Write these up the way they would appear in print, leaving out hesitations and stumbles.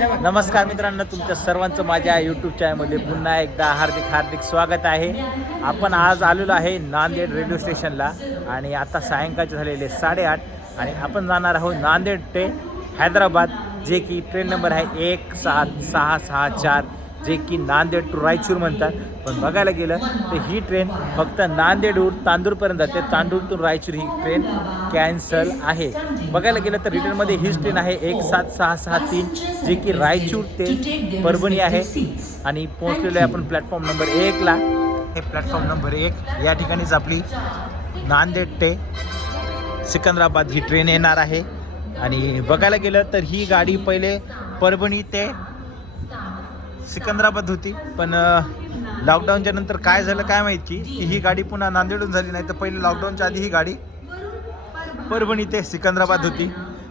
नमस्कार मित्रांनो, तुमच्या सर्वांचं माझ्या यूट्यूब चॅनलमध्ये पुन्हा एकदा हार्दिक स्वागत आहे. आपण आज आलेलो आहे नांदेड रेल्वे स्टेशनला आणि आता सायंकाळचे झालेले 8:30 आणि आपण जाणार आहोत नांदेड ते हैदराबाद, जे की ट्रेन नंबर आहे 17664, जे की नांदेड टू रायचूर म्हणतात. पण बघायला गेलं तर ही ट्रेन फक्त नांदेडहून तांदूरपर्यंत जाते. तांदूरतून रायचूर ही ट्रेन कॅन्सल आहे. बघायला गेलं तर रिटर्नमध्ये हीच ट्रेन आहे 17663, जे की रायचूर ते परभणी आहे. आणि पोहोचलेलो आहे आपण प्लॅटफॉर्म नंबर 1ला. हे प्लॅटफॉर्म नंबर 1 या ठिकाणीच आपली नांदेड ते सिकंदराबाद ही ट्रेन येणार आहे. आणि बघायला गेलं तर ही गाडी पहिले परभणी ते सिकंदराबाद होती, पण लॉकडाऊनच्या नंतर काय झालं काय माहिती की ही गाडी पुन्हा नांदेडहून झाली. नाही तर पहिले लॉकडाऊनच्या आधी ही गाडी परभणी ते सिकंदराबाद होती.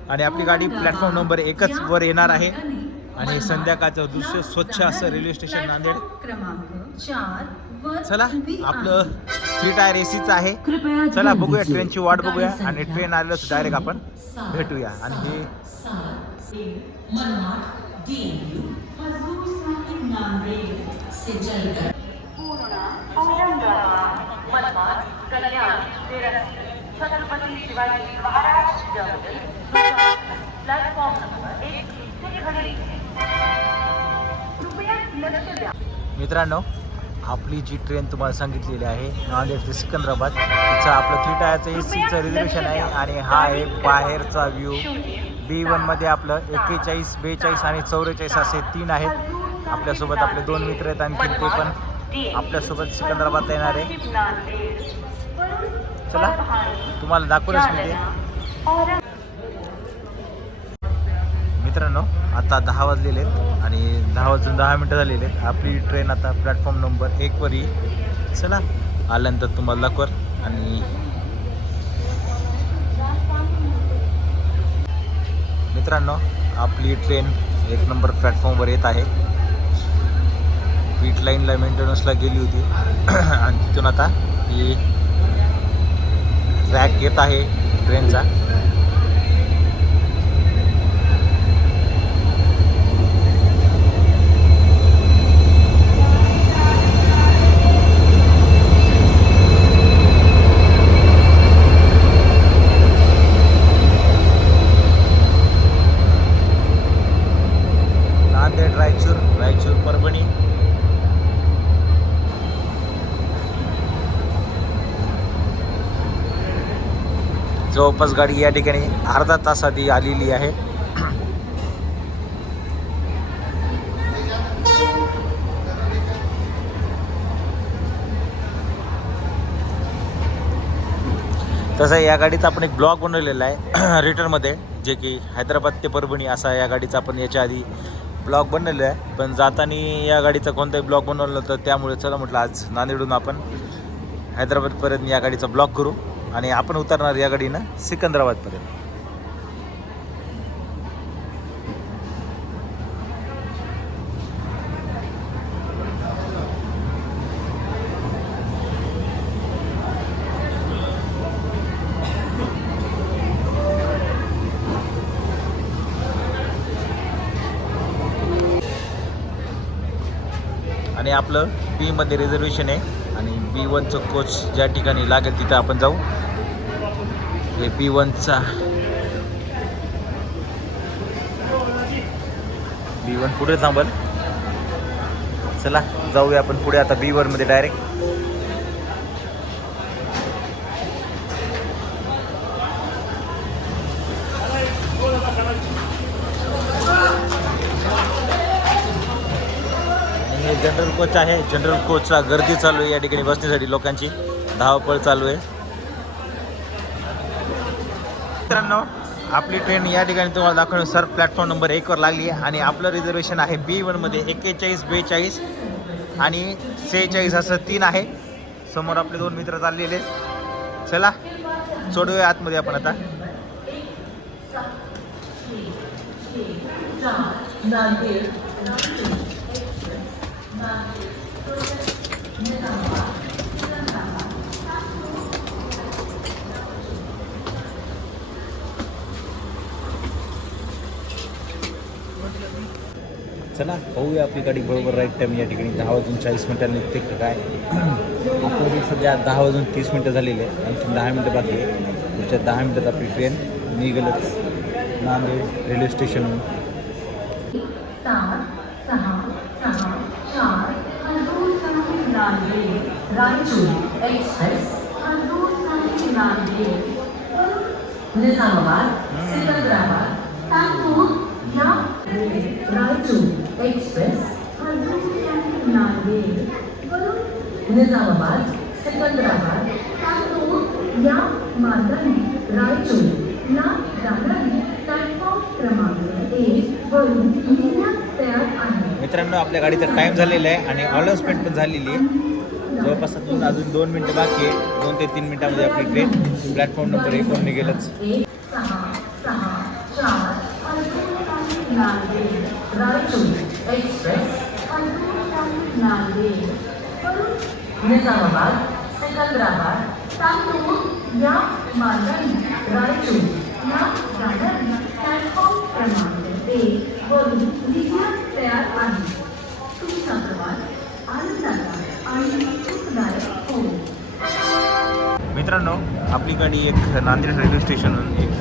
आणि आपली गाडी प्लॅटफॉर्म नंबर 1च वर येणार आहे. आणि संध्याकाळचं दृश्य स्वच्छ असं रेल्वे स्टेशन नांदेड. चला, आपलं 3 टायर एसीचं आहे. चला बघूया, ट्रेनची वाट बघूया आणि ट्रेन आल्यावर डायरेक्ट आपण भेटूया. आणि हे छत्रपती शिवाजी महाराज प्लॅटफॉर्म नंबर 1 मित्रांनो, आपली जी ट्रेन तुम्हाला सांगितलेली आहे नांदेड ते सिकंदराबाद, तिचं आपलं 3 टायरचं एसीचं रिझर्वेशन आहे. आणि हा आहे बाहेरचा व्ह्यू. B1 मध्ये आपलं 41, 42 आणि 44 असे 3 आहेत. आपल्यासोबत आपले 2 मित्र आहेत, आणखी ते पण आपल्यासोबत सिकंदराबाद येणार आहे. चला, तुम्हाला दाखवलंच मी ते. मित्रांनो, आता 10 वाजलेले आहेत आणि 10 वाजून 10 मिनटं झालेले आहेत. आपली ट्रेन आता प्लॅटफॉर्म नंबर 1 वर येईल. चला, आल्यानंतर तुम्हाला दाखवर. आणि मित्रांनो, आपली ट्रेन 1 नंबर प्लॅटफॉर्मवर येत आहे. पीट लाईनला मेंटेनन्सला गेली होती आणि तिथून आता ही ट्रॅक येत आहे ट्रेनचा. नांदेड रायचूर परभणी. जवळपास गाडी या ठिकाणी अर्धा तास आधी आलेली आहे. तसं या गाडीचा आपण एक ब्लॉग बनवलेला आहे रिटर्नमध्ये, जे की हैदराबाद ते परभणी असा या गाडीचा आपण याच्या आधी ब्लॉग बनवलेला आहे. पण जाताना या गाडीचा कोणताही ब्लॉग बनवला तर त्यामुळे चला म्हटलं आज नांदेडहून आपण हैदराबादपर्यंत या गाडीचा ब्लॉग करू. आणि आपण उतरणार या गाडीनं सिकंदराबादपर्यंत. आणि आपलं B मध्ये रिझर्वेशन आहे. आणि B1चं कोच ज्या ठिकाणी लागेल तिथं आपण जाऊ. हे B1 पुढे थांबल. चला जाऊया आपण पुढे आता B1 मध्ये डायरेक्ट. हे जनरल कोच आहे. जनरल कोचला गर्दी चालू आहे या ठिकाणी बसण्यासाठी. लोकांची धावपळ चालू आहे. मित्रांनो, आपली ट्रेन या ठिकाणी तुम्हाला दाखवून सर प्लॅटफॉर्म नंबर 1 वर लागली आहे. आणि आपलं रिझर्वेशन आहे B1 मध्ये 41, 42 आणि 46 असं 3 आहे. समोर आपले 2 मित्र चाललेले. चला सोडूया आतमध्ये आपण आता. चला पाहूया आपली गाडी बरोबर राईट टाईम या ठिकाणी 10:40 निघते का काय. आपल्याकडे सध्या 10:30 झालेले आहे. आणखी 10 मिनटं बाकी आहे. पुढच्या 10 मिनटात आपली ट्रेन निघेलच नांदेड रेल्वे स्टेशनहून. 7-6-6-4 हजूर नांदेड रायचूर एक्सप्रेस हजूर नांदेड निजामाबाद सिकंदराबाद कानपूर या रायचूर एक्सप्रेस हजूर नांदेड निजामाबाद सिकंदराबाद कानपूर या मार्गाने रायचूर या जाणारी प्लॅटफॉर्म क्रमांक 1 वरून निघण्यास तयार आहे. मित्रांनो आपल्या गाडीचा टाईम झालेला आहे आणि अनाउन्समेंट पण झालेली आहे. जवळपास अजून 2 मिनटं बाकी आहे. 2 ते 3 मिनटामध्ये आपली ट्रेन प्लॅटफॉर्म नंबर 1 वर निघेलच. 6-6-4 नांदेड रायचूर एक्सप्रेस नांदेड निजामाबाद सिकंदराबाद कानपूर या मार्गाने रायचूर या जाणारी प्लॅटफॉर्म क्रमांक 1 वरून निघण्यास तयार आहे. तुमचा प्रवास आनंदाचा आणि सुखदायक हो. मित्रांनो आपली गाडी एक नांदेड रेल्वे स्टेशनहून एक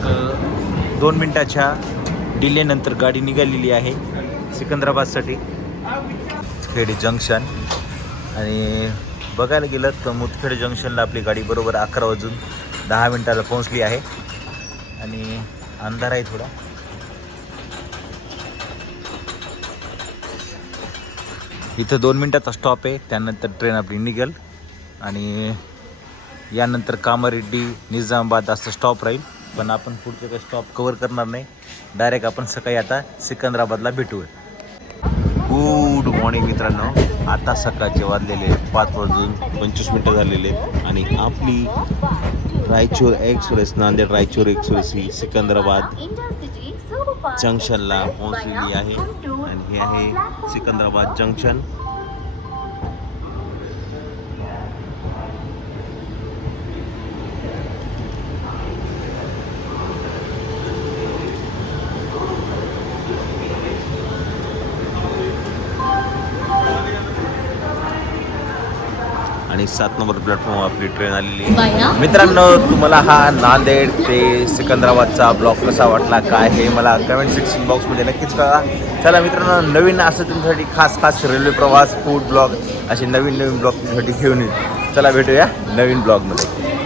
2 मिनटाच्या डिलेनंतर गाडी निघालेली आहे सिकंदराबादसाठी. मुदखेड जंक्शन आणि बघायला गेलं तर मुदखेड जंक्शनला आपली गाडी बरोबर 11:10 पोहोचली आहे. आणि अंधार आहे थोडा. इथं 2 मिनटाचा स्टॉप आहे. त्यानंतर ट्रेन आपली निघेल आणि यानंतर कामारेड्डी निजामाबाद असं स्टॉप राहील. पण आपण पुढचे काही स्टॉप कवर करणार नाही. डायरेक्ट आपण सकाळी आता सिकंदराबादला भेटूया. गुड मॉर्निंग मित्रांनो. आता सकाळचे वाजलेले 5:25 झालेले आणि आपली रायचूर एक्सप्रेस नांदेड रायचूर एक्सप्रेस ही सिकंदराबाद जंक्शनला पोहोचलेली आहे. आणि हे आहे सिकंदराबाद जंक्शन. आणि 7 नंबर प्लॅटफॉर्म आपली ट्रेन आलेली आहे. मित्रांनो तुम्हाला हा नांदेड ते सिकंदराबादचा ब्लॉग कसा वाटला काय हे मला कमेंट सेक्शन बॉक्समध्ये नक्कीच कळवा. चला मित्रांनो नवीन असं तुमच्यासाठी खास रेल्वे प्रवास फूड ब्लॉग असे नवीन ब्लॉग तुमच्यासाठी घेऊन येईल. चला भेटूया नवीन ब्लॉगमध्ये.